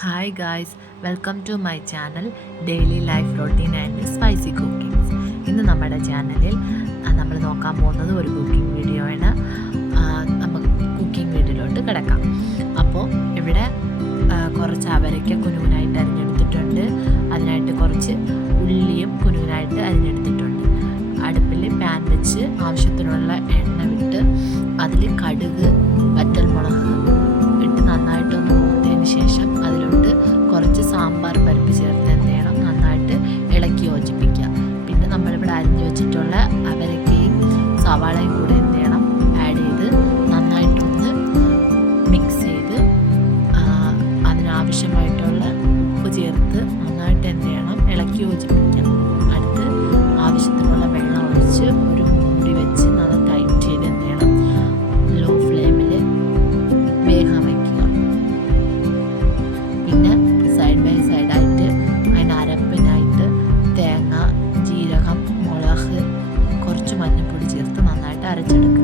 Hi guys, welcome to my channel Daily Life Routine and Spicy Cookings. ഇന്ന് നമ്മുടെ ചാനലിൽ നമ്മൾ നോക്കാൻ പോകുന്നത് ഒരു കുക്കിംഗ് വീഡിയോ ആണ്. നമുക്ക് കുക്കിംഗ് വീഡിയോയിലോട്ട് കിടക്കാം. അപ്പോൾ ഇവിടെ കുറച്ച് അവരയ്ക്ക കുനുകുനായിട്ട് അരിഞ്ഞെടുത്തിട്ടുണ്ട്. അതിനായിട്ട് കുറച്ച് ഉള്ളിയും കുനുകുനായിട്ട് അരിഞ്ഞെടുത്തിട്ടുണ്ട്. അടുപ്പിൽ പാൻ വെച്ച് ആവശ്യത്തിനുള്ള എണ്ണ വിട്ട് അതിൽ കടുക്, വറ്റൽമുളക് ഇട്ട് നന്നായിട്ടൊന്ന് മൂത്തതിന് ശേഷം അതിലോട്ട് കുറച്ച് സാമ്പാർ പരിപ്പ് ചേർത്ത് എന്ത് ചെയ്യണം, നന്നായിട്ട് ഇളക്കി യോജിപ്പിക്കുക. പിന്നെ നമ്മളിവിടെ അരിഞ്ഞു വെച്ചിട്ടുള്ള അവരക്കയും സവാളയും കൂടെ എന്ത് ചെയ്യണം, ആഡ് ചെയ്ത് നന്നായിട്ടൊന്ന് മിക്സ് ചെയ്ത് അതിനാവശ്യമായിട്ടുള്ള ഉപ്പ് ചേർത്ത് നന്നായിട്ട് എന്ത് ചെയ്യണം, ഇളക്കി യോജിപ്പിക്കണം. അടുത്ത് ആവശ്യത്തിനുള്ള വെള്ളം ഒഴിച്ച് ഒരു മൂടി വെച്ച് നല്ല ടൈറ്റ് ചെയ്ത് എന്ത് ചെയ്യണം, ലോ ഫ്ലെയിമിൽ വേഗം വയ്ക്കുക. പിന്നെ സൈഡ് ബൈ സൈഡായിട്ട് അതിന് അരപ്പിനായിട്ട് തേങ്ങ, ജീരകം, മുളക്, കുറച്ച് മഞ്ഞൾപ്പൊടി ചേർത്ത് നന്നായിട്ട് അരച്ചെടുക്കുക.